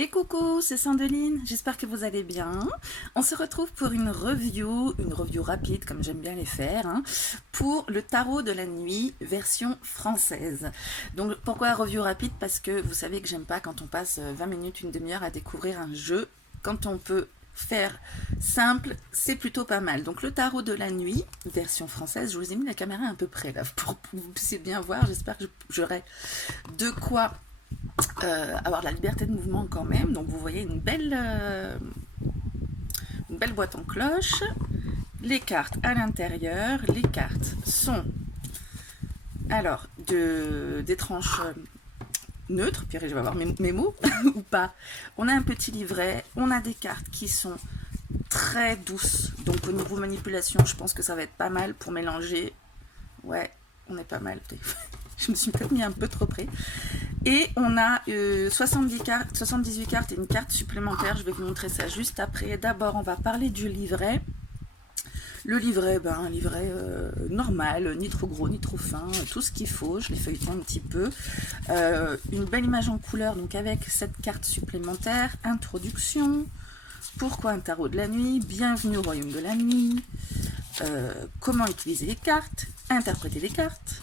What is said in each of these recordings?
Et coucou, c'est Sandeline, j'espère que vous allez bien. On se retrouve pour une review rapide comme j'aime bien les faire, hein, pour le tarot de la nuit version française. Donc pourquoi review rapide? Parce que vous savez que j'aime pas quand on passe 20 minutes, une demi-heure à découvrir un jeu. Quand on peut faire simple, c'est plutôt pas mal. Donc le tarot de la nuit version française, je vous ai mis la caméra un peu près là pour que vous puissiez bien voir. J'espère que j'aurai de quoi avoir la liberté de mouvement quand même. Donc vous voyez une belle boîte en cloche, les cartes à l'intérieur. Les cartes sont alors des tranches neutres, puis je vais avoir mes mots ou pas. On a un petit livret, on a des cartes qui sont très douces, donc au niveau manipulation je pense que ça va être pas mal pour mélanger. Ouais, on est pas mal. Je me suis peut-être mis un peu trop près. Et on a 78 cartes et une carte supplémentaire. Je vais vous montrer ça juste après. D'abord, on va parler du livret. Le livret, un livret normal, ni trop gros, ni trop fin, tout ce qu'il faut. Je l'ai feuilleté un petit peu. Une belle image en couleur, donc avec cette carte supplémentaire. Introduction. Pourquoi un tarot de la nuit? Bienvenue au royaume de la nuit. Comment utiliser les cartes? Interpréter les cartes.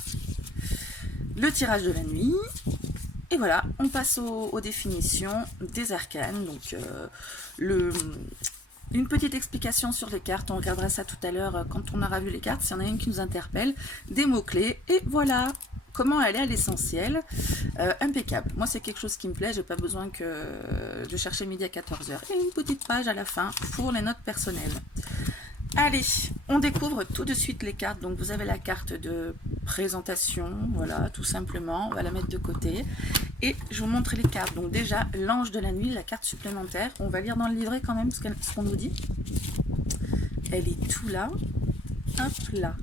Le tirage de la nuit. Et voilà, on passe aux définitions des arcanes. Donc, une petite explication sur les cartes. On regardera ça tout à l'heure quand on aura vu les cartes. S'il y en a une qui nous interpelle, des mots-clés. Et voilà, comment aller à l'essentiel. Impeccable. Moi, c'est quelque chose qui me plaît. J'ai pas besoin de chercher midi à 14h. Et une petite page à la fin pour les notes personnelles. Allez, on découvre tout de suite les cartes. Donc vous avez la carte de présentation, voilà, tout simplement. On va la mettre de côté. Et je vous montre les cartes. Donc déjà, l'ange de la nuit, la carte supplémentaire. On va lire dans le livret quand même ce qu'on nous dit. Elle est tout là. Hop là.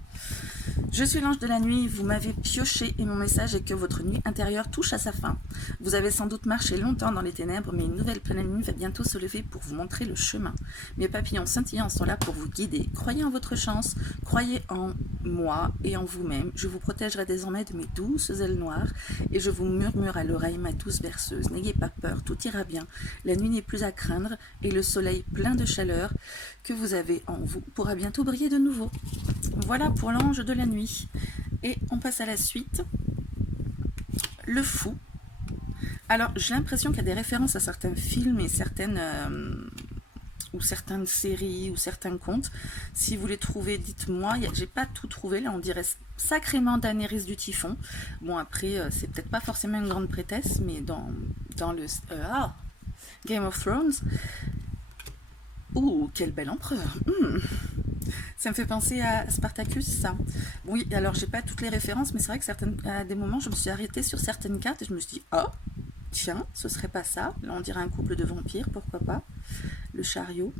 Je suis l'ange de la nuit, vous m'avez pioché et mon message est que votre nuit intérieure touche à sa fin. Vous avez sans doute marché longtemps dans les ténèbres, mais une nouvelle pleine nuit va bientôt se lever pour vous montrer le chemin. Mes papillons scintillants sont là pour vous guider. Croyez en votre chance, croyez en moi et en vous-même. Je vous protégerai désormais de mes douces ailes noires et je vous murmure à l'oreille ma douce berceuse. N'ayez pas peur, tout ira bien. La nuit n'est plus à craindre et le soleil plein de chaleur que vous avez en vous pourra bientôt briller de nouveau. Voilà pour l'ange de la nuit. Et on passe à la suite. Le fou. Alors, j'ai l'impression qu'il y a des références à certains films et certaines séries ou certains contes. Si vous les trouvez, dites-moi. J'ai pas tout trouvé. Là, on dirait sacrément Daenerys du Typhon. Bon, après, c'est peut-être pas forcément une grande prêtresse, mais dans le Game of Thrones. Ouh, quel bel empereur. Ça me fait penser à Spartacus, ça. Oui, alors j'ai pas toutes les références, mais c'est vrai que à des moments, je me suis arrêtée sur certaines cartes et je me suis dit, oh, tiens, ce serait pas ça. Là, on dirait un couple de vampires, pourquoi pas. Le chariot.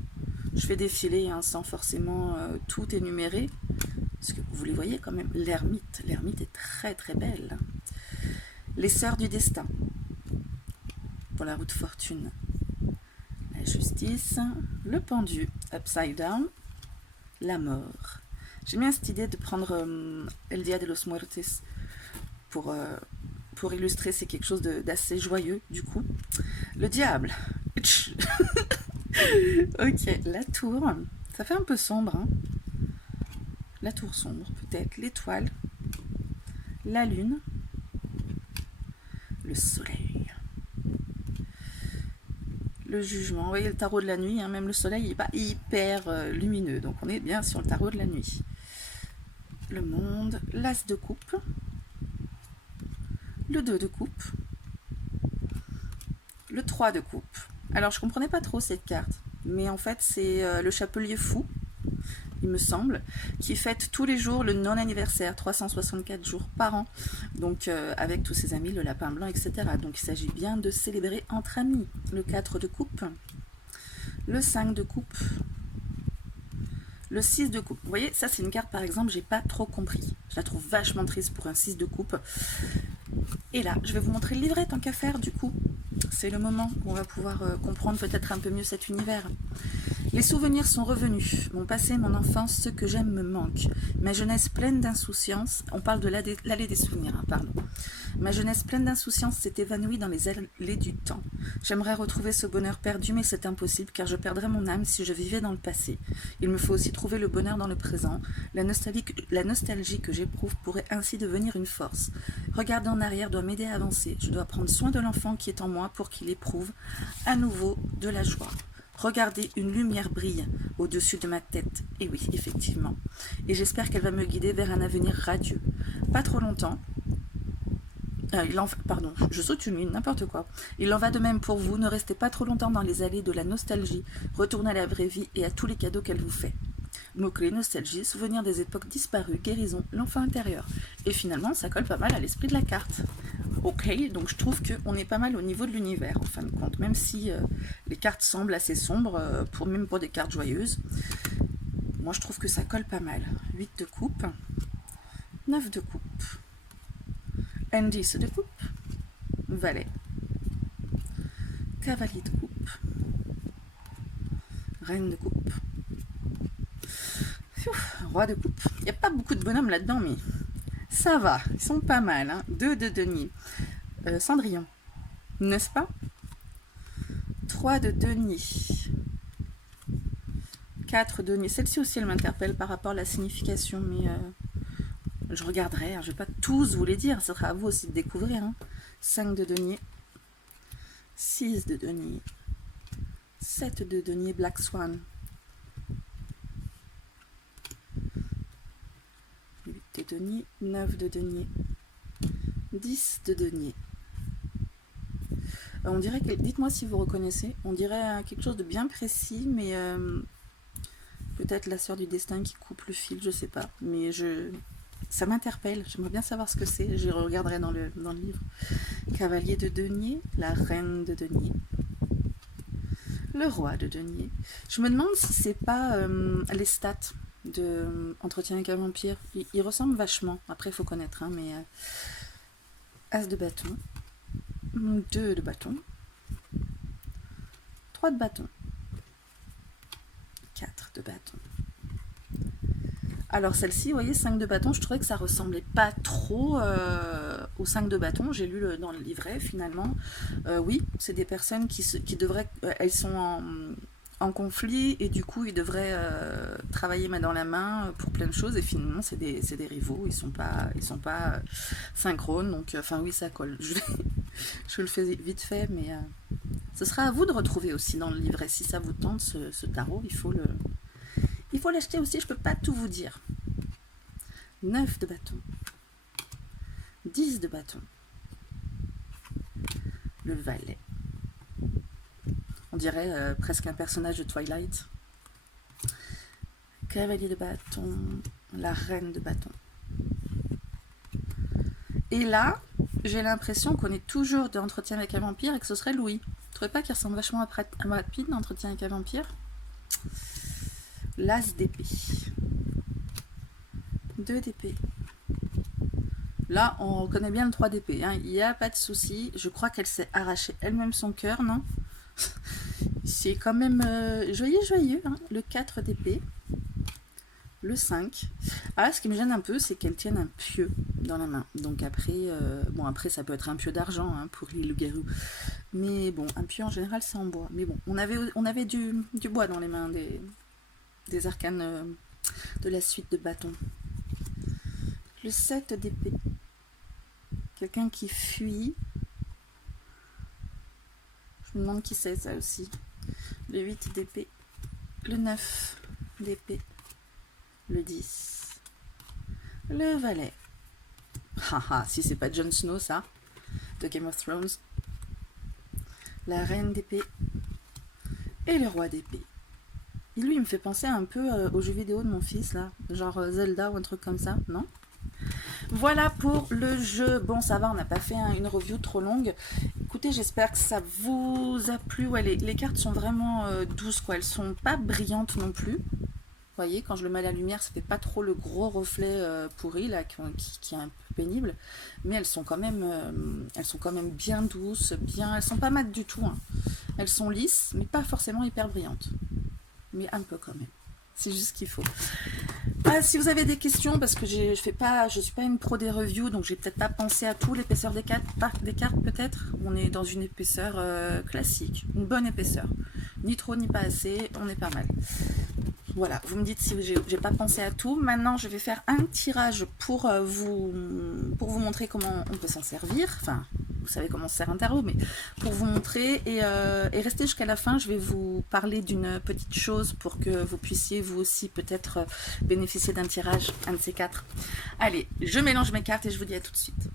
Je fais défiler sans forcément tout énumérer, parce que vous les voyez quand même. L'ermite est très très belle. Les sœurs du destin. Pour la roue de fortune. La justice. Le pendu, upside down. La mort. J'aime bien cette idée de prendre El Dia de los Muertos pour illustrer, c'est quelque chose d'assez joyeux du coup. Le diable. Ok, la tour. Ça fait un peu sombre. Hein. La tour sombre peut-être. L'étoile. La lune. Le soleil. Le jugement. Vous voyez le tarot de la nuit, hein, même le soleil n'est pas hyper lumineux. Donc on est bien sur le tarot de la nuit. Le monde, l'as de coupe, le 2 de coupe, le 3 de coupe. Alors je comprenais pas trop cette carte, mais en fait c'est le chapelier fou, il me semble, qui fête tous les jours le non-anniversaire, 364 jours par an, donc avec tous ses amis, le lapin blanc, etc. Donc il s'agit bien de célébrer entre amis. Le 4 de coupe, le 5 de coupe, le 6 de coupe. Vous voyez, ça c'est une carte par exemple, j'ai pas trop compris. Je la trouve vachement triste pour un 6 de coupe. Et là, je vais vous montrer le livret tant qu'à faire du coup. C'est le moment où on va pouvoir comprendre peut-être un peu mieux cet univers. Les souvenirs sont revenus. Mon passé, mon enfance, ce que j'aime me manque. Ma jeunesse pleine d'insouciance, on parle de l'allée des souvenirs, hein, pardon. Ma jeunesse pleine d'insouciance s'est évanouie dans les allées du temps. J'aimerais retrouver ce bonheur perdu, mais c'est impossible car je perdrais mon âme si je vivais dans le passé. Il me faut aussi trouver le bonheur dans le présent. La nostalgie que j'éprouve pourrait ainsi devenir une force. Regarder en arrière doit m'aider à avancer. Je dois prendre soin de l'enfant qui est en moi pour qu'il éprouve à nouveau de la joie. Regardez, une lumière brille au-dessus de ma tête. Et oui, effectivement. Et j'espère qu'elle va me guider vers un avenir radieux. Pas trop longtemps. Pardon, je saute une ligne, n'importe quoi. Il en va de même pour vous. Ne restez pas trop longtemps dans les allées de la nostalgie. Retournez à la vraie vie et à tous les cadeaux qu'elle vous fait. Mots-clés, nostalgie, souvenir des époques disparues, guérison, l'enfant intérieur. Et finalement, ça colle pas mal à l'esprit de la carte. Ok, donc je trouve qu'on est pas mal au niveau de l'univers, en fin de compte. Même si les cartes semblent assez sombres, même pour des cartes joyeuses. Moi, je trouve que ça colle pas mal. 8 de coupe, 9 de coupe, indice de coupe, valet, cavalier de coupe, reine de coupe, roi de coupe. Il n'y a pas beaucoup de bonhommes là-dedans, mais ça va, ils sont pas mal. Hein. 2 de denier, Cendrillon, n'est-ce pas? 3 de denier, 4 de denier. Celle-ci aussi, elle m'interpelle par rapport à la signification, mais je regarderai. Hein. Je ne vais pas tous vous les dire, ce sera à vous aussi de découvrir. Hein. 5 de denier, 6 de denier, 7 de denier, Black Swan, 8 de denier, 9 de denier, 10 de denier. On dirait que, dites-moi si vous reconnaissez, on dirait quelque chose de bien précis, mais peut-être la sœur du destin qui coupe le fil, je sais pas. Mais ça m'interpelle, j'aimerais bien savoir ce que c'est, j'y regarderai dans le livre. Cavalier de denier, la reine de denier, le roi de denier. Je me demande si c'est pas les stats de Entretien avec un vampire. Il ressemble vachement, après il faut connaître, hein, mais As de bâton, 2 de bâton, 3 de bâton, 4 de bâton. Alors celle-ci, vous voyez, 5 de bâton, je trouvais que ça ressemblait pas trop aux 5 de bâton. J'ai lu dans le livret, finalement. Oui, c'est des personnes qui devraient... elles sont en conflit et du coup, ils devraient travailler main dans la main pour plein de choses. Et finalement, c'est des rivaux. Ils sont pas synchrones. Donc, enfin oui, ça colle. Je le fais vite fait, mais ce sera à vous de retrouver aussi dans le livret. Si ça vous tente, ce tarot, il faut l'acheter aussi, je ne peux pas tout vous dire. 9 de bâton. 10 de bâton. Le valet. On dirait presque un personnage de Twilight. Cavalier de bâton. La reine de bâton. Et là, j'ai l'impression qu'on est toujours d'entretien avec un vampire et que ce serait Louis. Vous ne trouvez pas qu'il ressemble vachement à Brad Pitt d'entretien avec un vampire? L'as d'épée. 2 d'épée. Là, on reconnaît bien le 3 d'épée. Hein. Il n'y a pas de souci. Je crois qu'elle s'est arrachée elle-même son cœur, non? C'est quand même joyeux. Hein. Le 4 d'épée. Le 5. Ah, ce qui me gêne un peu, c'est qu'elle tienne un pieu dans la main. Donc après, après ça peut être un pieu d'argent hein, pour les loups-garous. Mais bon, un pieu en général, c'est en bois. Mais bon, on avait du bois dans les mains des arcanes de la suite de bâtons. Le 7 d'épée. Quelqu'un qui fuit. Je me demande qui c'est ça aussi. Le 8 d'épée. Le 9 d'épée. Le 10. Le valet. Haha, si c'est pas Jon Snow ça. De Game of Thrones. La reine d'épée. Et le roi d'épée. Et lui, il me fait penser un peu aux jeux vidéo de mon fils, là. Genre Zelda ou un truc comme ça, non? Voilà pour le jeu. Bon, ça va, on n'a pas fait une review trop longue. Écoutez, j'espère que ça vous a plu. Ouais, les cartes sont vraiment douces, quoi. Elles sont pas brillantes non plus. Vous voyez, quand je le mets à la lumière, ça fait pas trop le gros reflet pourri, là, qui est un peu pénible. Mais elles sont quand même bien douces, elles sont pas mates du tout. Hein. Elles sont lisses, mais pas forcément hyper brillantes. mais un peu quand même. C'est juste ce qu'il faut. Si vous avez des questions, parce que je suis pas une pro des reviews, donc j'ai peut-être pas pensé à tout, l'épaisseur des cartes peut-être. On est dans une épaisseur classique, une bonne épaisseur. Ni trop ni pas assez, on est pas mal. Voilà, vous me dites si j'ai pas pensé à tout. Maintenant, je vais faire un tirage pour vous montrer comment on peut s'en servir. Enfin, vous savez comment se sert un tarot, mais pour vous montrer et restez jusqu'à la fin. Je vais vous parler d'une petite chose pour que vous puissiez vous aussi peut-être bénéficier d'un tirage, un de ces quatre. Allez, je mélange mes cartes et je vous dis à tout de suite.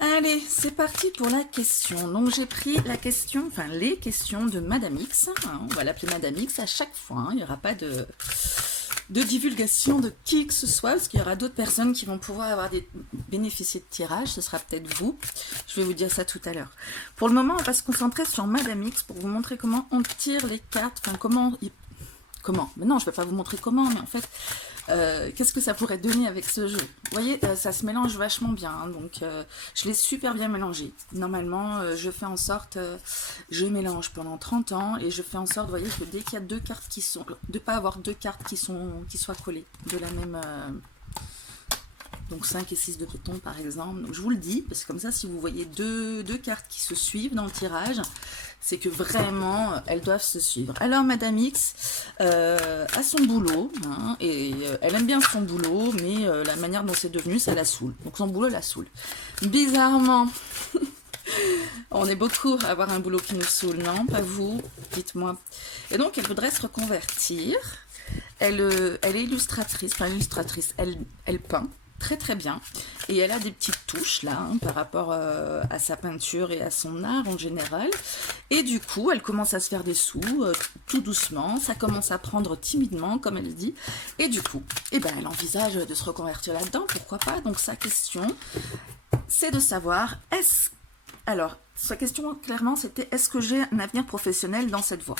Allez, c'est parti pour la question. Donc j'ai pris la question, enfin les questions de Madame X. On va l'appeler Madame X à chaque fois. Il n'y aura pas de divulgation de qui que ce soit, parce qu'il y aura d'autres personnes qui vont pouvoir bénéficier de tirage. Ce sera peut-être vous. Je vais vous dire ça tout à l'heure. Pour le moment, on va se concentrer sur Madame X pour vous montrer comment on tire les cartes. Enfin, comment. Mais non, je ne vais pas vous montrer comment, mais en fait, qu'est-ce que ça pourrait donner avec ce jeu? Vous voyez, ça se mélange vachement bien, hein, donc je l'ai super bien mélangé. Normalement, je fais en sorte, je mélange pendant 30 ans, et je fais en sorte, vous voyez, que dès qu'il y a deux cartes qui sont, de ne pas avoir deux cartes qui soient collées, de la même... donc 5 et 6 de béton par exemple. Donc je vous le dis, parce que comme ça, si vous voyez deux cartes qui se suivent dans le tirage, c'est que vraiment, elles doivent se suivre. Alors Madame X a son boulot, hein, et elle aime bien son boulot, mais la manière dont c'est devenu, ça la saoule. Donc son boulot la saoule. Bizarrement, on est beaucoup à avoir un boulot qui nous saoule, non? Pas vous? Dites-moi. Et donc elle voudrait se reconvertir. Elle est illustratrice, enfin illustratrice, elle peint très très bien, et elle a des petites touches là, hein, par rapport à sa peinture et à son art en général, et du coup elle commence à se faire des sous tout doucement, ça commence à prendre timidement comme elle dit, et du coup eh ben, elle envisage de se reconvertir là-dedans, pourquoi pas. Donc sa question c'est de savoir sa question clairement c'était: est-ce que j'ai un avenir professionnel dans cette voie?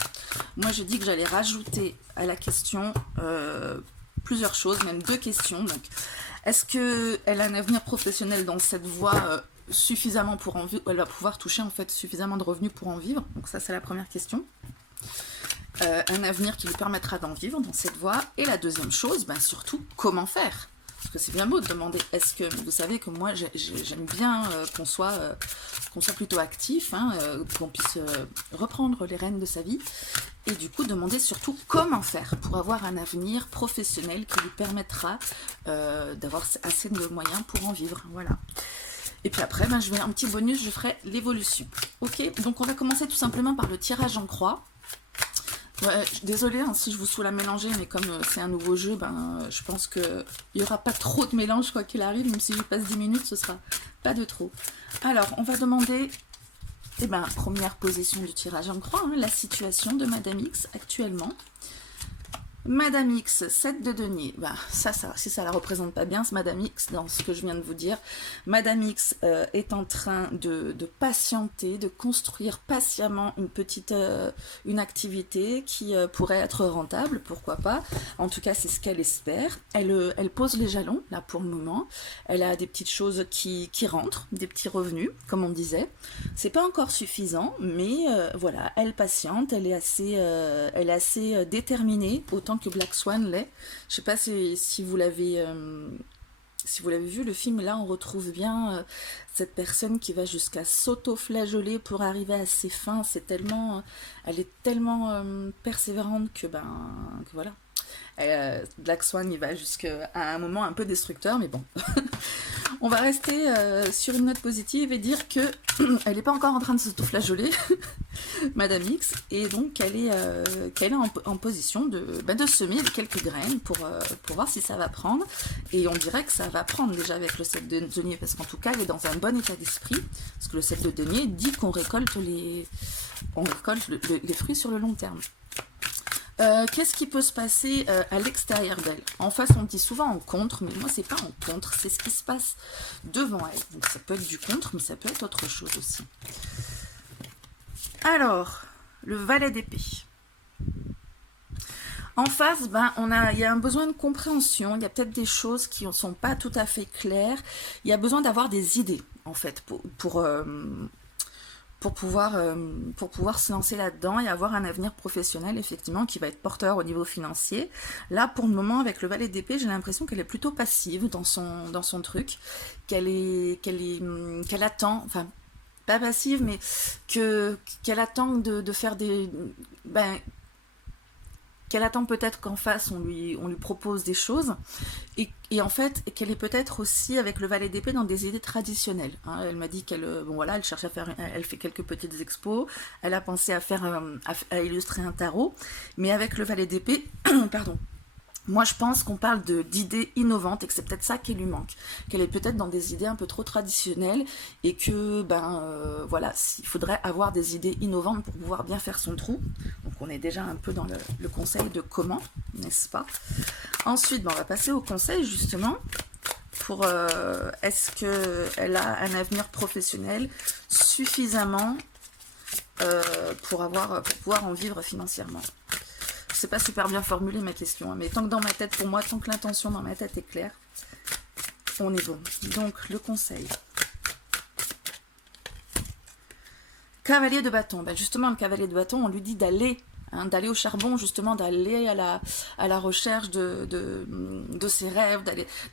Moi j'ai dit que j'allais rajouter à la question plusieurs choses, même 2 questions. Donc est-ce qu'elle a un avenir professionnel dans cette voie suffisamment pour en vivre? Elle va pouvoir toucher en fait suffisamment de revenus pour en vivre. Donc ça c'est la première question. Un avenir qui lui permettra d'en vivre dans cette voie. Et la deuxième chose, ben surtout, comment faire? Parce que c'est bien beau de demander, est-ce que, vous savez que moi j'aime bien qu'on soit plutôt actif, hein, qu'on puisse reprendre les rênes de sa vie, et du coup demander surtout comment faire pour avoir un avenir professionnel qui lui permettra d'avoir assez de moyens pour en vivre, voilà. Et puis après, ben, je vais un petit bonus, je ferai l'évolution. Ok, donc on va commencer tout simplement par le tirage en croix. Ouais, désolée hein, si je vous saoule à mélanger, mais comme c'est un nouveau jeu, ben, je pense qu'il n'y aura pas trop de mélange quoi qu'il arrive, même si je passe 10 minutes, ce sera pas de trop. Alors, on va demander, eh ben, première position du tirage en croix, hein, la situation de Madame X actuellement. Madame X, 7 de denier, bah, si ça la représente pas bien, c'est Madame X dans ce que je viens de vous dire. Madame X est en train de patienter, de construire patiemment une activité qui pourrait être rentable, pourquoi pas. En tout cas, c'est ce qu'elle espère. Elle pose les jalons, là, pour le moment. Elle a des petites choses qui rentrent, des petits revenus, comme on disait. C'est pas encore suffisant, mais voilà, elle patiente, elle est assez déterminée, autant que Black Swan l'est. Je sais pas si vous l'avez vu le film, là on retrouve bien cette personne qui va jusqu'à s'auto-flageoler pour arriver à ses fins. Elle est tellement persévérante que voilà. Black Swan il va jusqu'à un moment un peu destructeur, mais bon. On va rester sur une note positive et dire que elle n'est pas encore en train de s'auto-flageoler, Madame X, et donc qu'elle est en position de semer quelques graines pour voir si ça va prendre. Et on dirait que ça va prendre déjà avec le 7 de denier, parce qu'en tout cas elle est dans un bon état d'esprit, parce que le 7 de denier dit qu'on récolte les fruits sur le long terme. Qu'est-ce qui peut se passer à l'extérieur d'elle? En face, on dit souvent en contre, mais moi, c'est pas en contre, c'est ce qui se passe devant elle. Donc, ça peut être du contre, mais ça peut être autre chose aussi. Alors, le valet d'épée. En face, il y a un besoin de compréhension, il y a peut-être des choses qui ne sont pas tout à fait claires. Il y a besoin d'avoir des idées, en fait, pour pouvoir se lancer là-dedans et avoir un avenir professionnel, effectivement, qui va être porteur au niveau financier. Là, pour le moment, avec le valet d'épée, j'ai l'impression qu'elle est plutôt passive dans son truc, qu'elle attend, enfin, pas passive, mais qu'elle attend de faire des... Ben, qu'elle attend peut-être qu'en face on lui propose des choses et en fait qu'elle est peut-être aussi avec le valet d'épée dans des idées traditionnelles, hein. Elle m'a dit qu'elle bon voilà, elle cherche à faire, elle fait quelques petites expos, elle a pensé à faire à illustrer un tarot, mais avec le valet d'épée pardon, moi, je pense qu'on parle d'idées innovantes et que c'est peut-être ça qui lui manque. Qu'elle est peut-être dans des idées un peu trop traditionnelles et que, voilà, il faudrait avoir des idées innovantes pour pouvoir bien faire son trou. Donc, on est déjà un peu dans le conseil de comment, n'est-ce pas? Ensuite, on va passer au conseil, justement, pour est-ce qu'elle a un avenir professionnel suffisamment pour pouvoir en vivre financièrement. C'est pas super bien formulé ma question, hein, mais tant que dans ma tête, pour moi, tant que l'intention dans ma tête est claire, on est bon. Donc, le conseil. Cavalier de bâton. Ben justement, le cavalier de bâton, on lui dit d'aller, hein, d'aller au charbon, justement, d'aller à la recherche de ses rêves,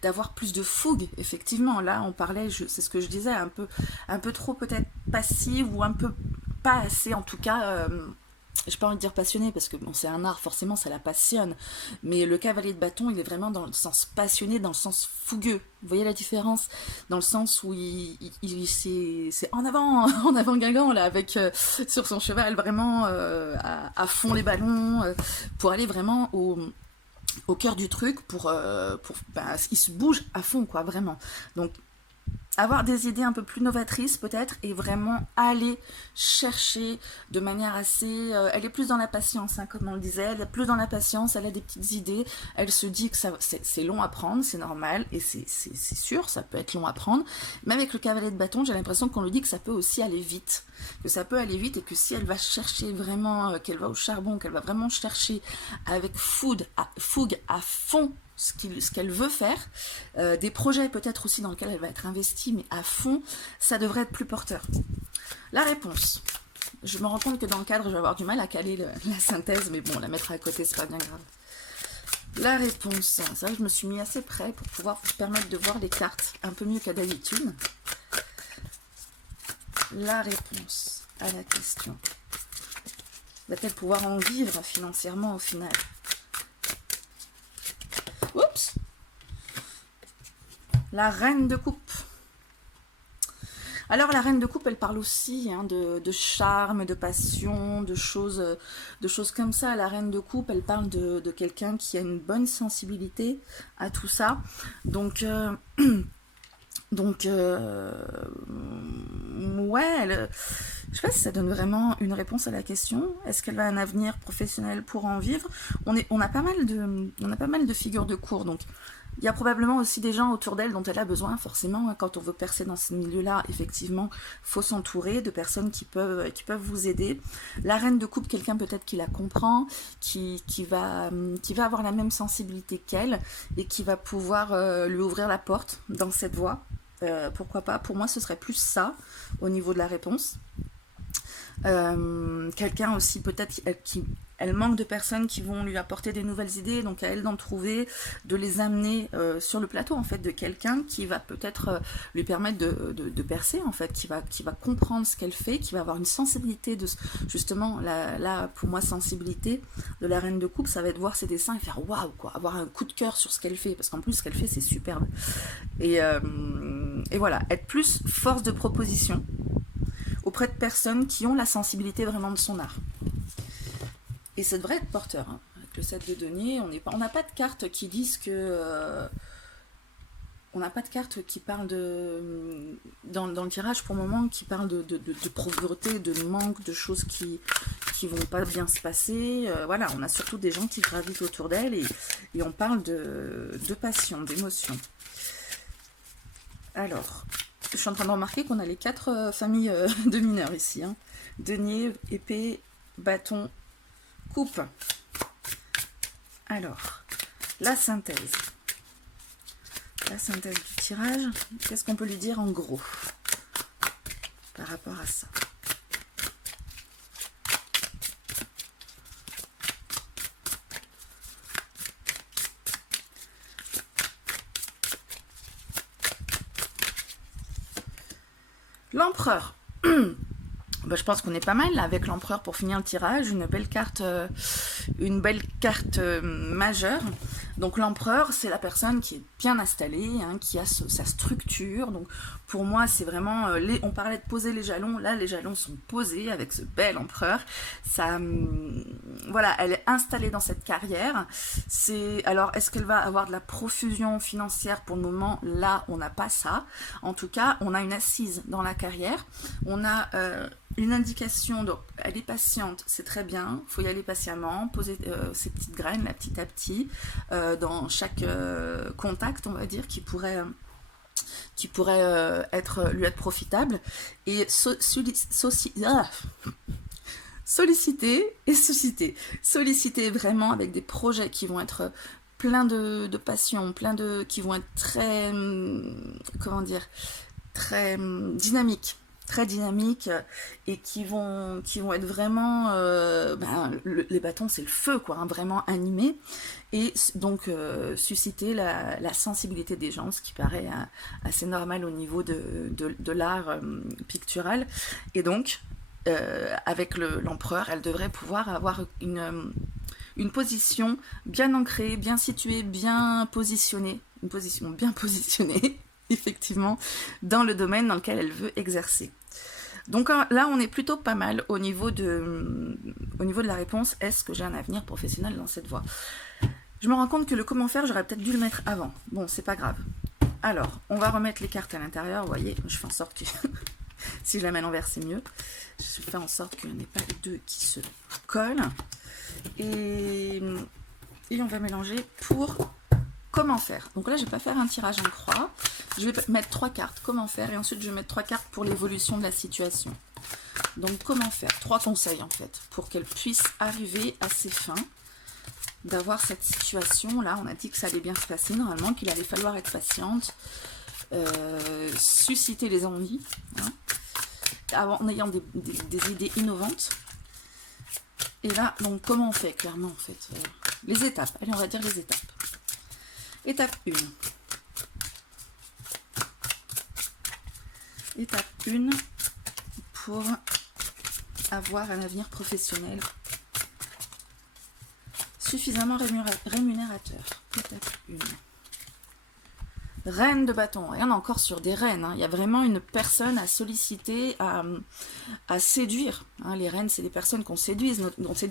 d'avoir plus de fougue, effectivement. Là, on parlait, c'est ce que je disais, un peu trop peut-être passive ou un peu pas assez, en tout cas... j'ai pas envie de dire passionné parce que bon, c'est un art, forcément ça la passionne, mais le cavalier de bâton il est vraiment dans le sens passionné, dans le sens fougueux. Vous voyez la différence? Dans le sens où c'est en avant, en avant Guingamp là, avec sur son cheval vraiment à fond les ballons, pour aller vraiment au cœur du truc, il se bouge à fond quoi, vraiment. Donc avoir des idées un peu plus novatrices peut-être et vraiment aller chercher de manière assez... elle est plus dans la patience, hein, comme on le disait, elle est plus dans la patience, elle a des petites idées, elle se dit que c'est long à prendre, c'est normal, et c'est sûr, ça peut être long à prendre. Mais avec le cavalier de bâton, j'ai l'impression qu'on lui dit que ça peut aussi aller vite, que ça peut aller vite et que si elle va chercher vraiment, qu'elle va au charbon, qu'elle va vraiment chercher avec fougue à fond, ce qu'elle veut faire, des projets peut-être aussi dans lesquels elle va être investie, mais à fond, ça devrait être plus porteur. La réponse. Je me rends compte que dans le cadre, je vais avoir du mal à caler la synthèse, mais bon, la mettre à côté, c'est pas bien grave. La réponse. C'est vrai que je me suis mis assez près pour pouvoir vous permettre de voir les cartes un peu mieux qu'à d'habitude. La réponse à la question. Va-t-elle pouvoir en vivre financièrement au final? Oups! La reine de coupe. Alors la reine de coupe, elle parle aussi hein, de charme, de passion, de choses comme ça. La reine de coupe, elle parle de quelqu'un qui a une bonne sensibilité à tout ça. Donc ouais, je sais pas si ça donne vraiment une réponse à la question. Est-ce qu'elle a un avenir professionnel pour en vivre? On a pas mal de figures de cour, donc il y a probablement aussi des gens autour d'elle dont elle a besoin, forcément. Hein, quand on veut percer dans ce milieu-là, effectivement, faut s'entourer de personnes qui peuvent vous aider. La reine de coupe, quelqu'un peut-être qui la comprend, qui va avoir la même sensibilité qu'elle et qui va pouvoir lui ouvrir la porte dans cette voie. Pourquoi pas? Pour moi, ce serait plus ça au niveau de la réponse. Quelqu'un aussi peut-être elle manque de personnes qui vont lui apporter des nouvelles idées, donc à elle d'en trouver, de les amener sur le plateau en fait, de quelqu'un qui va peut-être lui permettre de percer en fait, qui va comprendre ce qu'elle fait, qui va avoir une sensibilité de justement là pour moi sensibilité de la reine de coupe, ça va être voir ses dessins et faire waouh quoi, avoir un coup de cœur sur ce qu'elle fait, parce qu'en plus ce qu'elle fait c'est superbe et voilà, être plus force de proposition auprès de personnes qui ont la sensibilité vraiment de son art. Et ça devrait être porteur. Hein. Avec le 7 de denier, on n'a pas de cartes qui disent que... on n'a pas de cartes qui parlent de... Dans le tirage, pour le moment, qui parlent de pauvreté, de manque, de choses qui vont pas bien se passer. Voilà, on a surtout des gens qui gravitent autour d'elle et on parle de passion, d'émotion. Alors... Je suis en train de remarquer qu'on a les 4 familles de mineurs ici. Hein. Denier, épée, bâton, coupe. Alors, la synthèse. La synthèse du tirage. Qu'est-ce qu'on peut lui dire en gros par rapport à ça? L'empereur. Ben, je pense qu'on est pas mal là avec l'empereur pour finir le tirage, une belle carte majeure. Donc l'empereur, c'est la personne qui est bien installée, hein, qui a sa structure. Donc pour moi, c'est vraiment, on parlait de poser les jalons, là les jalons sont posés avec ce bel empereur. Ça, voilà, elle est installée dans cette carrière. Alors, est-ce qu'elle va avoir de la profusion financière? Pour le moment, là, on n'a pas ça. En tout cas, on a une assise dans la carrière. On a une indication, donc elle est patiente, c'est très bien, il faut y aller patiemment, poser ses petites graines là, petit à petit, dans chaque contact, on va dire, qui pourrait lui être profitable, et solliciter et susciter. Solliciter vraiment avec des projets qui vont être plein de passion, qui vont être très, comment dire, très dynamiques. Très dynamiques et qui vont être vraiment les bâtons c'est le feu quoi, hein, vraiment animés, et donc susciter la sensibilité des gens, ce qui paraît assez normal au niveau de l'art pictural. Et donc avec l'empereur, elle devrait pouvoir avoir une position bien ancrée, bien située, bien positionnée, une position bien positionnée effectivement, dans le domaine dans lequel elle veut exercer. Donc là, on est plutôt pas mal au niveau de la réponse. Est-ce que j'ai un avenir professionnel dans cette voie? Je me rends compte que le comment faire, j'aurais peut-être dû le mettre avant. Bon, c'est pas grave. Alors, on va remettre les cartes à l'intérieur. Vous voyez, je fais en sorte que si je la mets à l'envers, c'est mieux. Je fais en sorte qu'il n'y en ait pas deux qui se collent. Et on va mélanger pour... Comment faire? Donc là, je ne vais pas faire un tirage en croix. Je vais mettre 3 cartes. Comment faire? Et ensuite, je vais mettre 3 cartes pour l'évolution de la situation. Donc, comment faire? 3 conseils, en fait, pour qu'elle puisse arriver à ses fins, d'avoir cette situation. Là, on a dit que ça allait bien se passer, normalement, qu'il allait falloir être patiente, susciter les envies, hein, en ayant des idées innovantes. Et là, donc, comment on fait, clairement, en fait? Les étapes. Allez, on va dire les étapes. Étape 1. Étape 1 pour avoir un avenir professionnel suffisamment rémunérateur. Étape 1. Reine de bâton. Et on est encore sur des reines. Hein. Il y a vraiment une personne à solliciter, à séduire. Hein. Les reines, c'est des personnes qu'on séduit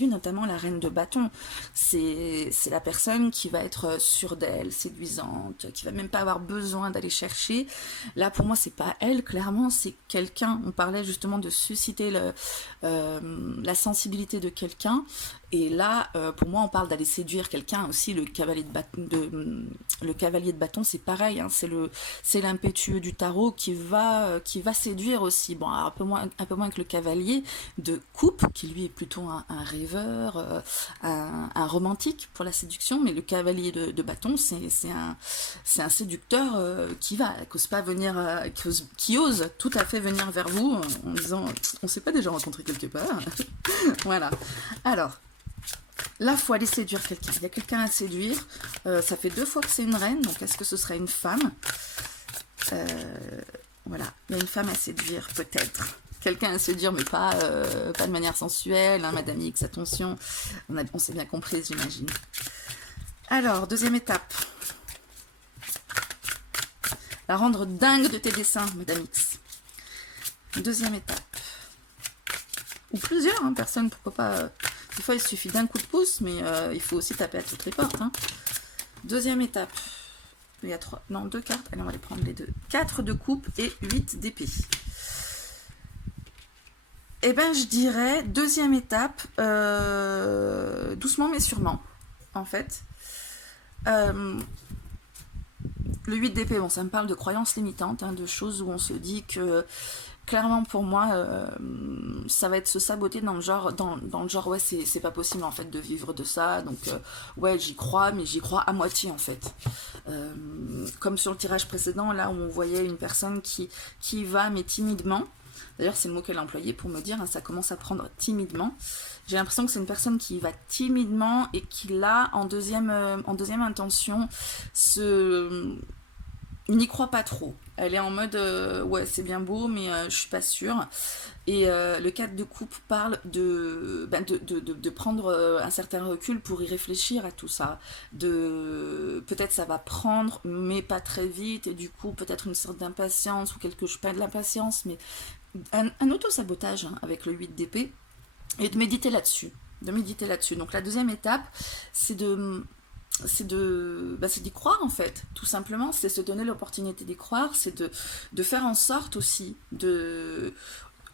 notamment la reine de bâton. C'est la personne qui va être sûre d'elle, séduisante, qui va même pas avoir besoin d'aller chercher. Là, pour moi, c'est pas elle, clairement, c'est quelqu'un. On parlait justement de susciter la sensibilité de quelqu'un. Et là, pour moi, on parle d'aller séduire quelqu'un aussi. Le cavalier de bâton, c'est pareil. Hein, c'est l'impétueux du tarot qui va séduire aussi. Bon, alors un peu moins que le cavalier de coupe, qui lui est plutôt un rêveur, un romantique pour la séduction. Mais le cavalier de bâton, c'est un séducteur qui ose tout à fait venir vers vous en disant « on s'est pas déjà rencontré quelque part ?» Voilà. Alors, là, il faut aller séduire quelqu'un. Il y a quelqu'un à séduire. Ça fait 2 fois que c'est une reine. Donc, est-ce que ce serait une femme? Voilà. Il y a une femme à séduire, peut-être. Quelqu'un à séduire, mais pas de manière sensuelle. Hein, Madame X, attention. On s'est bien compris, j'imagine. Alors, deuxième étape. La rendre dingue de tes dessins, Madame X. Deuxième étape. Ou plusieurs personnes, pourquoi pas... Des fois, il suffit d'un coup de pouce, mais il faut aussi taper à toutes les portes. Hein. Deuxième étape. Il y a 2 cartes. Allez, on va les prendre les 2. 4 de coupe et 8 d'épée. Eh bien, je dirais, deuxième étape, doucement mais sûrement, en fait. Le 8 d'épée, bon, ça me parle de croyances limitantes, hein, de choses où on se dit que... Clairement pour moi, ça va être se saboter dans le genre, ouais, c'est pas possible en fait de vivre de ça, donc ouais, j'y crois, mais j'y crois à moitié en fait. Comme sur le tirage précédent, là où on voyait une personne qui va, mais timidement, d'ailleurs c'est le mot qu'elle a employé pour me dire, hein, ça commence à prendre timidement. J'ai l'impression que c'est une personne qui va timidement et qui là, en deuxième intention, n'y croit pas trop. Elle est en mode ouais, c'est bien beau, mais je suis pas sûre. Et le 4 de coupe parle de prendre un certain recul pour y réfléchir à tout ça. Peut-être ça va prendre, mais pas très vite, et du coup peut-être une sorte d'impatience ou quelque chose, pas de l'impatience, mais un auto-sabotage hein, avec le 8 d'épée, et de méditer là-dessus. De méditer là-dessus. Donc la deuxième étape, c'est c'est d'y croire en fait, tout simplement, c'est se donner l'opportunité d'y croire, c'est de faire en sorte aussi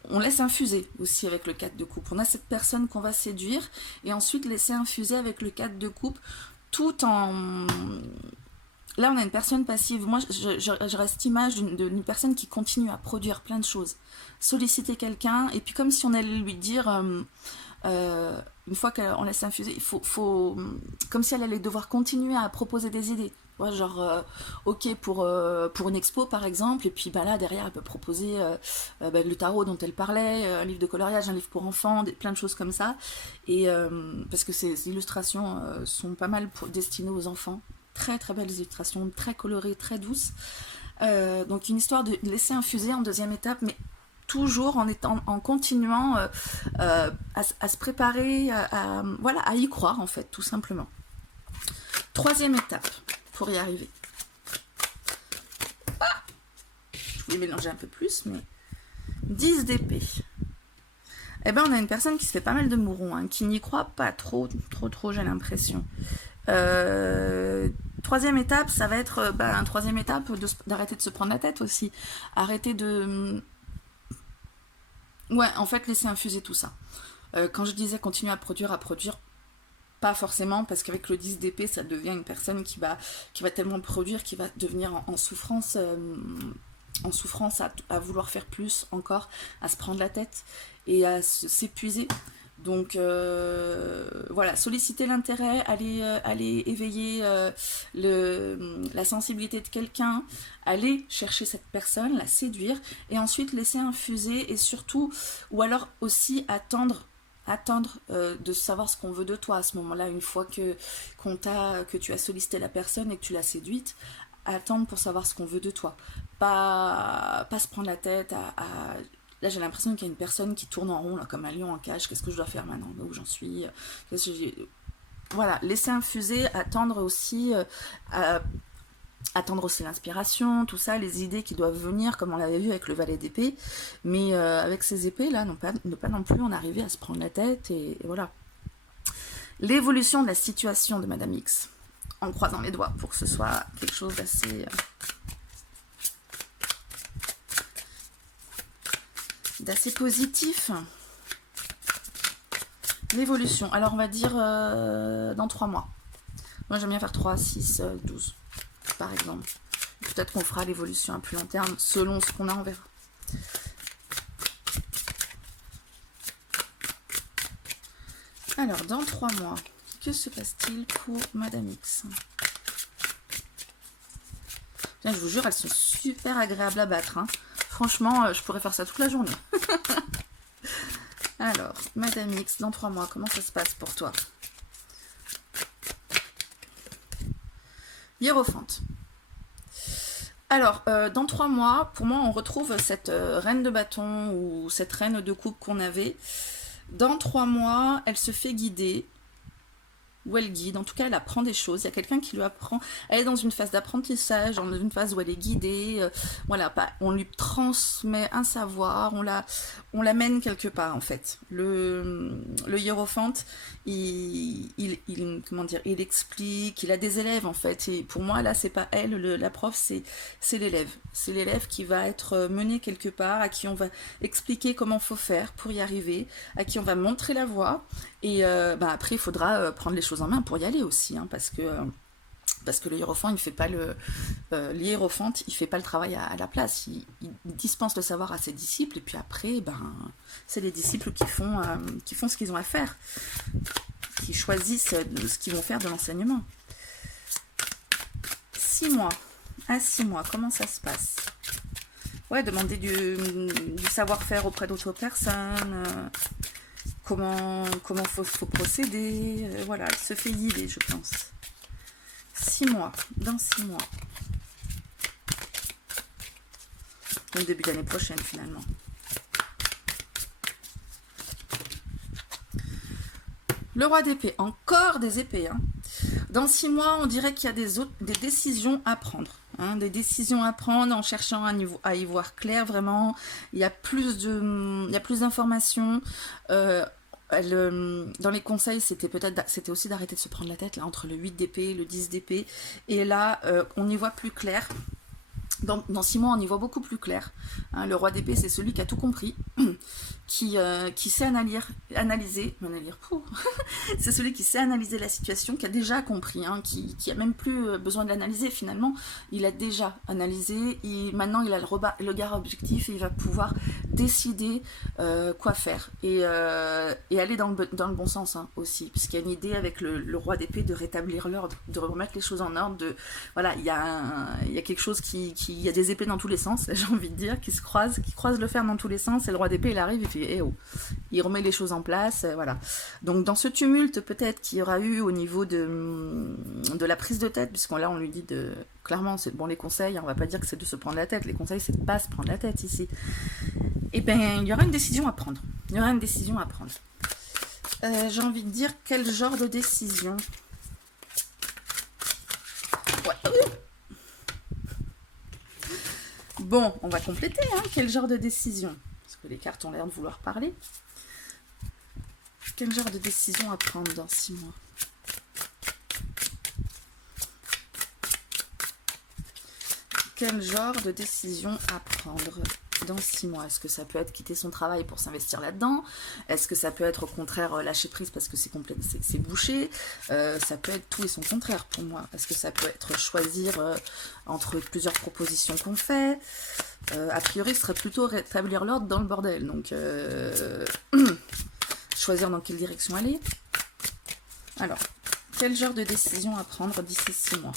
on laisse infuser aussi avec le 4 de coupe. On a cette personne qu'on va séduire et ensuite laisser infuser avec le 4 de coupe tout en... Là, on a une personne passive. Moi, je reste image d'une personne qui continue à produire plein de choses. Solliciter quelqu'un et puis comme si on allait lui dire... une fois qu'on laisse infuser, il faut comme si elle allait devoir continuer à proposer des idées. Ouais, genre, ok pour une expo par exemple, et puis bah, là derrière elle peut proposer le tarot dont elle parlait, un livre de coloriage, un livre pour enfants, plein de choses comme ça. Et parce que ces illustrations sont pas mal destinées aux enfants. Très très belles illustrations, très colorées, très douces. Donc une histoire de laisser infuser en deuxième étape, mais toujours en continuant à se préparer, voilà, à y croire en fait, tout simplement. Troisième étape pour y arriver. Je voulais mélanger un peu plus, mais 10 d'épée. Eh ben, on a une personne qui se fait pas mal de mourons, hein, qui n'y croit pas trop, j'ai l'impression. Troisième étape, ça va être une troisième étape d'arrêter de se prendre la tête aussi. Arrêter de... Ouais, en fait, laisser infuser tout ça. Quand je disais continuer à produire, pas forcément, parce qu'avec le 10 d'épée, ça devient une personne qui va tellement produire, qui va devenir en souffrance, à vouloir faire plus encore, à se prendre la tête et à s'épuiser. Donc voilà, solliciter l'intérêt, aller éveiller la sensibilité de quelqu'un, aller chercher cette personne, la séduire, et ensuite laisser infuser, et surtout, ou alors aussi attendre de savoir ce qu'on veut de toi à ce moment-là, une fois que tu as sollicité la personne et que tu l'as séduite, attendre pour savoir ce qu'on veut de toi. Pas se prendre la tête Là, j'ai l'impression qu'il y a une personne qui tourne en rond, là, comme un lion en cage. Qu'est-ce que je dois faire maintenant? Où j'en suis? Voilà, laisser infuser, attendre aussi l'inspiration, tout ça, les idées qui doivent venir, comme on l'avait vu avec le valet d'épée. Mais avec ces épées-là, ne pas non plus en arriver à se prendre la tête. Et voilà. L'évolution de la situation de Madame X, en croisant les doigts, pour que ce soit quelque chose d'assez... positif. L'évolution, alors on va dire dans 3 mois. Moi j'aime bien faire 3, 6, 12 par exemple. Peut-être qu'on fera l'évolution à plus long terme selon ce qu'on a, on verra. Alors dans 3 mois, que se passe-t-il pour Madame X? Bien, je vous jure, elles sont super agréables à battre, hein. Franchement, je pourrais faire ça toute la journée. Alors, Madame X, dans 3 mois, comment ça se passe pour toi? Hiérophante. Alors, dans 3 mois, pour moi, on retrouve cette reine de bâton ou cette reine de coupe qu'on avait. Dans 3 mois, elle se fait guider. Où elle guide, en tout cas elle apprend des choses, il y a quelqu'un qui lui apprend, elle est dans une phase d'apprentissage, dans une phase où elle est guidée, voilà, on lui transmet un savoir, on l'amène quelque part en fait. Le hiérophante, comment dire, il explique, il a des élèves en fait, et pour moi là c'est pas elle, la prof, c'est l'élève qui va être mené quelque part, à qui on va expliquer comment faut faire pour y arriver, à qui on va montrer la voie. Et après, il faudra prendre les choses en main pour y aller aussi, hein, parce que le hiérophante, il fait pas il fait pas le travail à la place. Il dispense le savoir à ses disciples, et puis après, c'est les disciples qui font ce qu'ils ont à faire, qui choisissent ce qu'ils vont faire de l'enseignement. 6 mois. À 6 mois, comment ça se passe? Ouais, demander du savoir-faire auprès d'autres personnes. Comment faut procéder, voilà, elle se fait guider, je pense. 6 mois, dans 6 mois. au début d'année prochaine finalement. Le roi d'épée, encore des épées. Hein. Dans 6 mois, on dirait qu'il y a des décisions à prendre. Hein, des décisions à prendre en cherchant à y voir clair, vraiment. Il y a plus d'informations. Dans les conseils, c'était aussi d'arrêter de se prendre la tête là, entre le 8 d'épée et le 10 d'épée. Et là, on y voit plus clair. Dans 6 mois, on y voit beaucoup plus clair. Hein, le roi d'épée, c'est celui qui a tout compris, qui sait analyser c'est celui qui sait analyser la situation, qui a déjà compris, hein, qui a même plus besoin de l'analyser finalement. Il a déjà analysé, maintenant il a le regard objectif et il va pouvoir décider quoi faire et aller dans le bon sens hein, aussi, puisqu'il y a une idée avec le roi d'épée de rétablir l'ordre, de remettre les choses en ordre. Voilà, il y a quelque chose il y a des épées dans tous les sens, j'ai envie de dire, qui croisent le fer dans tous les sens, et le roi d'épée il arrive, il fait eh oh, il remet les choses en place, voilà. Donc dans ce tumulte peut-être qu'il y aura eu au niveau de la prise de tête, puisqu'on là on lui dit clairement, c'est bon les conseils, on va pas dire que c'est de se prendre la tête, les conseils c'est de pas se prendre la tête ici. Et ben il y aura une décision à prendre, j'ai envie de dire quel genre de décision. Ouais. Bon, on va compléter, hein, quel genre de décision? Parce que les cartes ont l'air de vouloir parler. Quel genre de décision à prendre dans 6 mois? Quel genre de décision à prendre dans 6 mois? Est-ce que ça peut être quitter son travail pour s'investir là-dedans? Est-ce que ça peut être au contraire lâcher prise parce que c'est bouché? Ça peut être tout et son contraire pour moi. Est-ce que ça peut être choisir entre plusieurs propositions qu'on fait? A priori, ce serait plutôt rétablir l'ordre dans le bordel. Donc, choisir dans quelle direction aller. Alors, quel genre de décision à prendre d'ici 6 mois?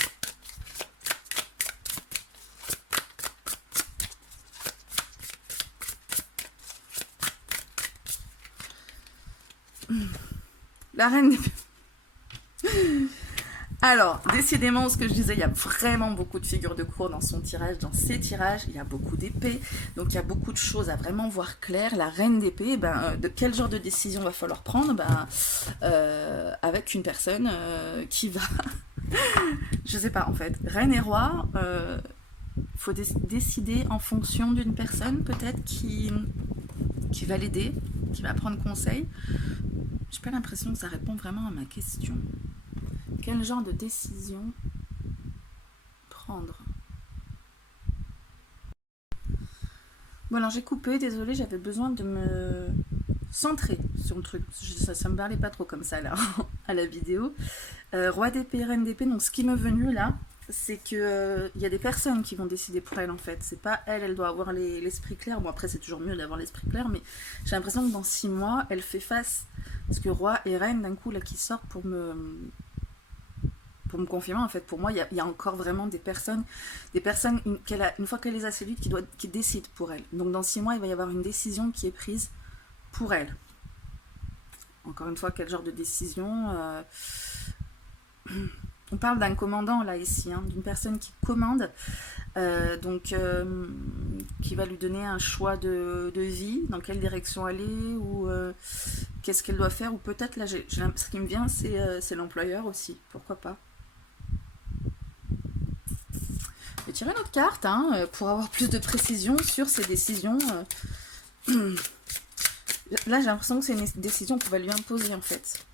La reine des... Alors, décidément, ce que je disais, il y a vraiment beaucoup de figures de cour dans son tirage, dans ses tirages, il y a beaucoup d'épées, donc il y a beaucoup de choses à vraiment voir clair. La reine d'épée, de quel genre de décision va falloir prendre? Avec une personne qui va... je sais pas, en fait. Reine et roi, faut décider en fonction d'une personne, peut-être, qui va l'aider, qui va prendre conseil. J'ai pas l'impression que ça répond vraiment à ma question. Quel genre de décision prendre? Bon alors j'ai coupé, désolée, j'avais besoin de me centrer sur le truc. Ça me parlait pas trop comme ça là, à la vidéo. Roi d'épée, reine d'épée, donc ce qui m'est venu là, c'est que y a des personnes qui vont décider pour elle en fait. C'est pas elle doit avoir l'esprit clair. Bon après c'est toujours mieux d'avoir l'esprit clair, mais j'ai l'impression que dans 6 mois, elle fait face. Parce que roi et reine d'un coup là qui sortent pour me confirmer en fait. Pour moi, il y a encore vraiment des personnes une fois qu'elle les a séduites, qui décident pour elle. Donc dans 6 mois, il va y avoir une décision qui est prise pour elle. Encore une fois, quel genre de décision on parle d'un commandant là ici, hein, d'une personne qui commande, qui va lui donner un choix de vie, dans quelle direction aller, ou qu'est-ce qu'elle doit faire, ou peut-être là, ce qui me vient, c'est l'employeur aussi, pourquoi pas. Je vais tirer une autre carte hein, pour avoir plus de précision sur ces décisions. Là, j'ai l'impression que c'est une décision qu'on va lui imposer en fait.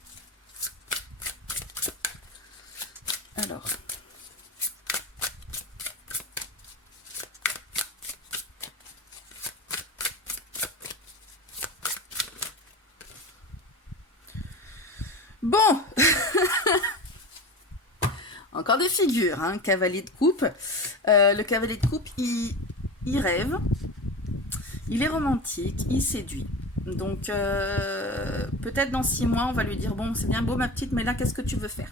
Alors. Bon. Encore des figures, hein. Cavalier de coupe. Le cavalier de coupe, il rêve. Il est romantique, il séduit. Donc, peut-être dans 6 mois, on va lui dire, bon, c'est bien beau ma petite, mais là, qu'est-ce que tu veux faire?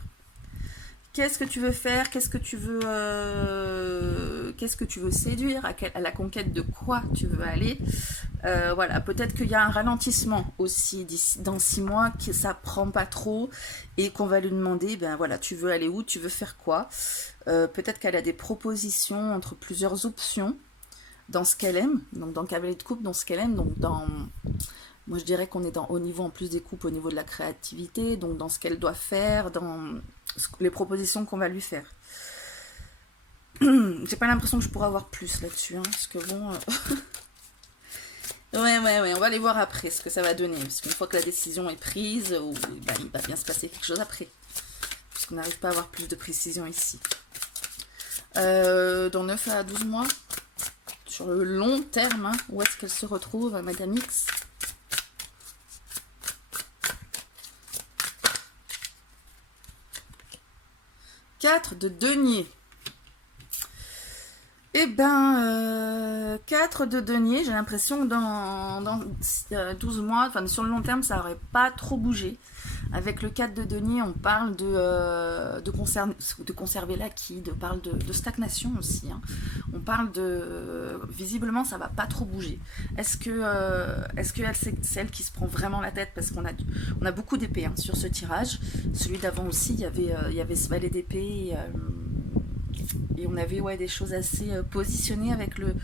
Qu'est-ce que tu veux faire? Qu'est-ce que tu veux séduire? À la conquête de quoi tu veux aller? Voilà, peut-être qu'il y a un ralentissement aussi dans 6 mois, que ça prend pas trop et qu'on va lui demander, ben voilà, tu veux aller où? Tu veux faire quoi? Peut-être qu'elle a des propositions entre plusieurs options. dans ce qu'elle aime, donc dans le cavalier de coupe, dans ce qu'elle aime, donc dans... Moi je dirais qu'on est au niveau en plus des coupes, au niveau de la créativité, donc dans ce qu'elle doit faire, dans les propositions qu'on va lui faire. J'ai pas l'impression que je pourrais avoir plus là-dessus, hein, parce que bon... Ouais, on va aller voir après ce que ça va donner, parce qu'une fois que la décision est prise, ben, il va bien se passer quelque chose après, puisqu'on n'arrive pas à avoir plus de précision ici. Dans 9 à 12 mois, sur le long terme, hein, où est-ce qu'elle se retrouve, Madame X? Quatre de denier. Eh ben, 4 de denier, j'ai l'impression que dans 12 mois, enfin sur le long terme, ça n'aurait pas trop bougé. Avec le 4 de denier, on parle de conserver l'acquis, on parle de stagnation aussi. Hein. On parle de... Visiblement, ça va pas trop bouger. Est-ce que c'est celle qui se prend vraiment la tête? Parce qu'on a beaucoup d'épées hein, sur ce tirage. Celui d'avant aussi, il y avait ce valet d'épée... Et on avait des choses assez positionnées avec le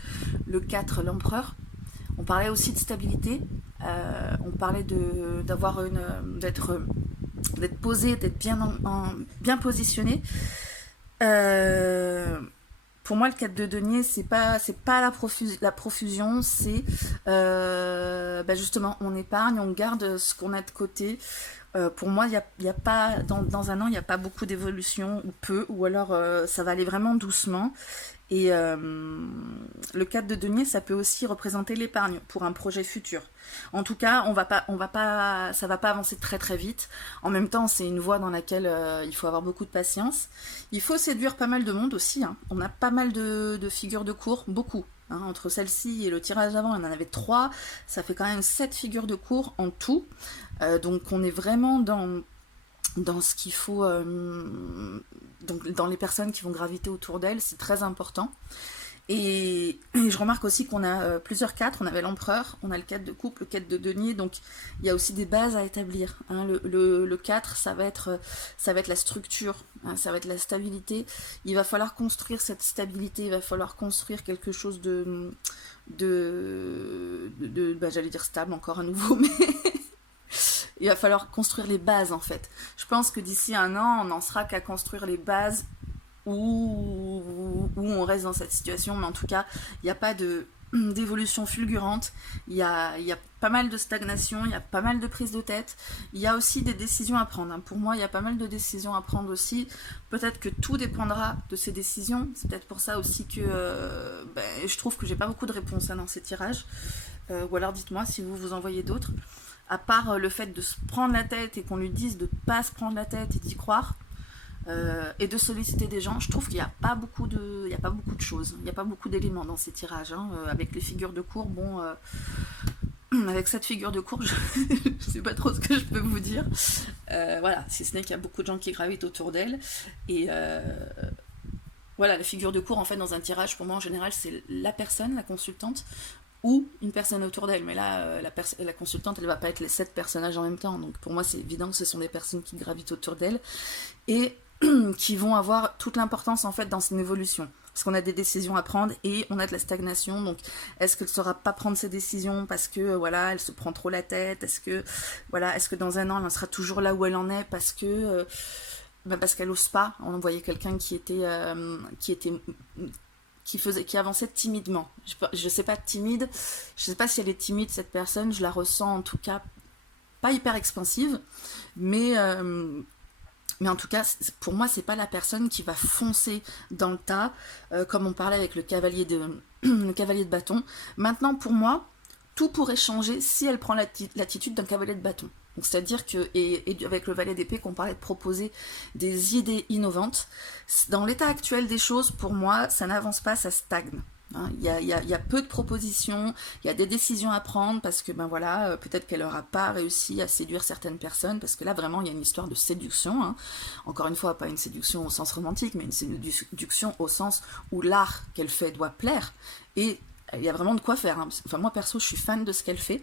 4, l'empereur. On parlait aussi de stabilité. On parlait d'être posé, d'être bien positionné. Pour moi, le 4 de denier, c'est pas la profusion, c'est justement, on épargne, on garde ce qu'on a de côté. Pour moi, il y a pas dans un an, il n'y a pas beaucoup d'évolution, ou peu, ou alors ça va aller vraiment doucement. Et le 4 de denier, ça peut aussi représenter l'épargne pour un projet futur. En tout cas, ça va pas avancer très très vite. En même temps, c'est une voie dans laquelle il faut avoir beaucoup de patience. Il faut séduire pas mal de monde aussi. Hein. On a pas mal de figures de cour, beaucoup. Hein, entre celle-ci et le tirage avant, il y en avait 3. Ça fait quand même 7 figures de cour en tout. Donc on est vraiment dans ce qu'il faut, donc dans les personnes qui vont graviter autour d'elle, c'est très important. Et je remarque aussi qu'on a plusieurs 4, on avait l'empereur, on a le 4 de coupe, le 4 de denier, donc il y a aussi des bases à établir. Hein. Le 4, ça va être la structure, hein, ça va être la stabilité. Il va falloir construire cette stabilité, il va falloir construire quelque chose j'allais dire stable encore à nouveau, mais... Il va falloir construire les bases en fait. Je pense que d'ici un an, on n'en sera qu'à construire les bases où on reste dans cette situation. Mais en tout cas, il n'y a pas d'évolution fulgurante. Il y a pas mal de stagnation, il y a pas mal de prises de tête. Il y a aussi des décisions à prendre. Pour moi, il y a pas mal de décisions à prendre aussi. Peut-être que tout dépendra de ces décisions. C'est peut-être pour ça aussi que je trouve que j'ai pas beaucoup de réponses dans ces tirages. Ou alors dites-moi si vous envoyez d'autres. À part le fait de se prendre la tête et qu'on lui dise de pas se prendre la tête et d'y croire, et de solliciter des gens, je trouve qu'il n'y a pas beaucoup de choses, il n'y a pas beaucoup d'éléments dans ces tirages. Hein. Avec les figures de cour, bon, avec cette figure de cour, je ne sais pas trop ce que je peux vous dire. Voilà, si ce n'est qu'il y a beaucoup de gens qui gravitent autour d'elle. Et voilà, la figure de cour, en fait, dans un tirage, pour moi, en général, c'est la personne, la consultante, ou une personne autour d'elle, mais là, la consultante, elle va pas être les 7 personnages en même temps, donc pour moi, c'est évident que ce sont des personnes qui gravitent autour d'elle, et qui vont avoir toute l'importance, en fait, dans son évolution, parce qu'on a des décisions à prendre, et on a de la stagnation, donc est-ce qu'elle ne saura pas prendre ses décisions, parce que, voilà, elle se prend trop la tête, est-ce que dans un an, elle en sera toujours là où elle en est, parce qu'elle n'ose pas. On voyait quelqu'un qui avançait timidement. Je sais pas timide, je sais pas si elle est timide cette personne, je la ressens en tout cas pas hyper expansive, mais en tout cas pour moi c'est pas la personne qui va foncer dans le tas, comme on parlait avec le cavalier de bâton. Maintenant pour moi tout pourrait changer si elle prend l'attitude d'un cavalier de bâton. C'est-à-dire que, et avec le valet d'épée qu'on parlait de proposer des idées innovantes, dans l'état actuel des choses, pour moi, ça n'avance pas, ça stagne. Hein, il y a peu de propositions, il y a des décisions à prendre, parce que peut-être qu'elle n'aura pas réussi à séduire certaines personnes, parce que là vraiment il y a une histoire de séduction. Hein. Encore une fois, pas une séduction au sens romantique, mais une séduction au sens où l'art qu'elle fait doit plaire, et y a vraiment de quoi faire, hein. Enfin, moi perso, je suis fan de ce qu'elle fait,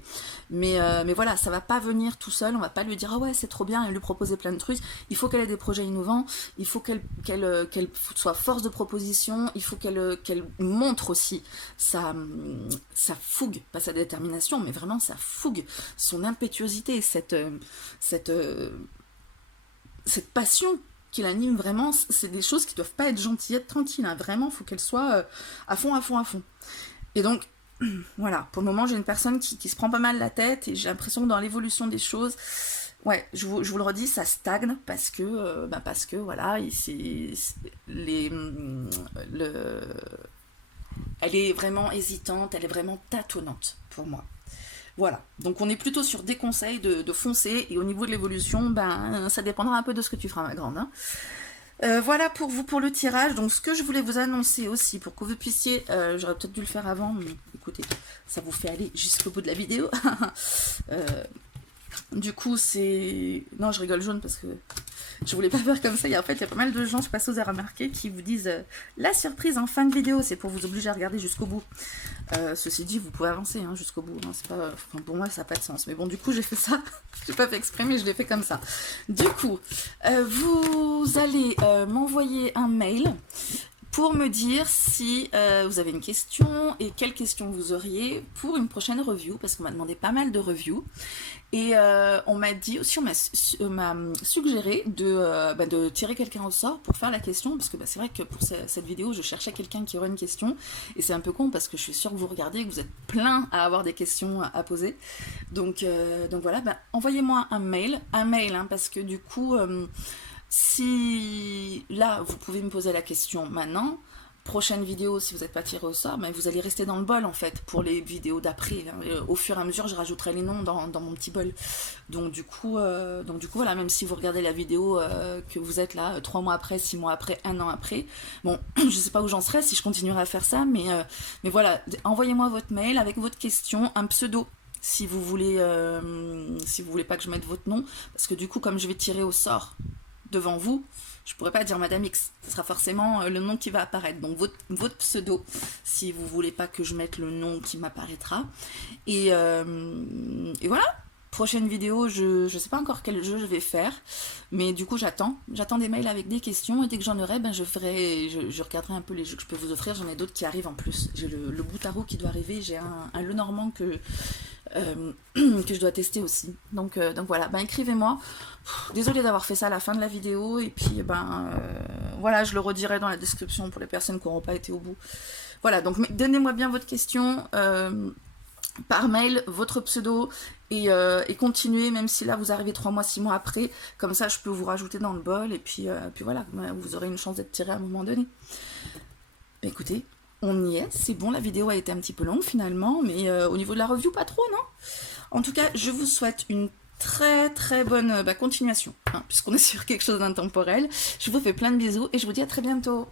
mais voilà, ça va pas venir tout seul, on va pas lui dire ah ouais c'est trop bien et lui proposer plein de trucs. Il faut qu'elle ait des projets innovants, il faut qu'elle soit force de proposition, il faut qu'elle montre aussi sa fougue, pas sa détermination, mais vraiment sa fougue, son impétuosité, cette passion qui l'anime vraiment. C'est des choses qui doivent pas être gentillettes, tranquilles, hein. Vraiment, il faut qu'elle soit à fond, à fond, à fond. Et donc, voilà, pour le moment, j'ai une personne qui se prend pas mal la tête, et j'ai l'impression que dans l'évolution des choses, ouais, je vous le redis, ça stagne, parce que voilà, elle est vraiment hésitante, elle est vraiment tâtonnante pour moi. Voilà, donc on est plutôt sur des conseils de foncer, et au niveau de l'évolution, ben ça dépendra un peu de ce que tu feras, ma grande, hein. Voilà pour vous pour le tirage. Donc ce que je voulais vous annoncer aussi, pour que vous puissiez, j'aurais peut-être dû le faire avant, mais écoutez, ça vous fait aller jusqu'au bout de la vidéo. Du coup c'est... Non, je rigole jaune parce que je voulais pas faire comme ça. En fait, il y a pas mal de gens, je passe aux à remarquer, qui vous disent la surprise en fin de vidéo, c'est pour vous obliger à regarder jusqu'au bout. Ceci dit, vous pouvez avancer hein, jusqu'au bout. Hein, c'est pas... Enfin, pour moi, ça n'a pas de sens. Mais bon, du coup, j'ai fait ça. J'ai pas fait exprès, mais je l'ai fait comme ça. Du coup, vous allez m'envoyer un mail pour me dire si vous avez une question et quelle question vous auriez pour une prochaine review, parce qu'on m'a demandé pas mal de reviews. Et on m'a dit aussi, on m'a suggéré de tirer quelqu'un au sort pour faire la question, parce que c'est vrai que pour cette vidéo, je cherchais quelqu'un qui aurait une question, et c'est un peu con parce que je suis sûre que vous regardez et que vous êtes plein à avoir des questions à poser. Donc voilà, envoyez-moi un mail hein, parce que du coup, si là, vous pouvez me poser la question maintenant, prochaine vidéo, si vous n'êtes pas tiré au sort, mais vous allez rester dans le bol en fait pour les vidéos d'après. Au fur et à mesure, je rajouterai les noms dans mon petit bol. Donc du coup, voilà, même si vous regardez la vidéo que vous êtes là 3 mois après, 6 mois après, 1 an après, bon, je sais pas où j'en serai si je continuerai à faire ça, mais voilà, envoyez-moi votre mail avec votre question, un pseudo. Si vous voulez pas que je mette votre nom, parce que du coup, comme je vais tirer au sort devant vous, je pourrais pas dire Madame X, ce sera forcément le nom qui va apparaître, donc votre pseudo, si vous voulez pas que je mette le nom qui m'apparaîtra. Et voilà, prochaine vidéo, je sais pas encore quel jeu je vais faire, mais du coup j'attends des mails avec des questions, et dès que j'en aurai, je regarderai un peu les jeux que je peux vous offrir. J'en ai d'autres qui arrivent en plus, j'ai le Boutaro qui doit arriver, j'ai un Le Normand que je dois tester aussi. Donc voilà, écrivez-moi. Désolée d'avoir fait ça à la fin de la vidéo, et puis voilà, je le redirai dans la description pour les personnes qui n'auront pas été au bout. Voilà, donc donnez-moi bien votre question par mail, votre pseudo, et continuez, même si là vous arrivez 3 mois, 6 mois après, comme ça je peux vous rajouter dans le bol, et puis voilà, vous aurez une chance d'être tiré à un moment donné. Écoutez, on y est, c'est bon, la vidéo a été un petit peu longue finalement, mais au niveau de la review, pas trop, non? En tout cas, je vous souhaite une très très bonne continuation, hein, puisqu'on est sur quelque chose d'intemporel. Je vous fais plein de bisous, et je vous dis à très bientôt.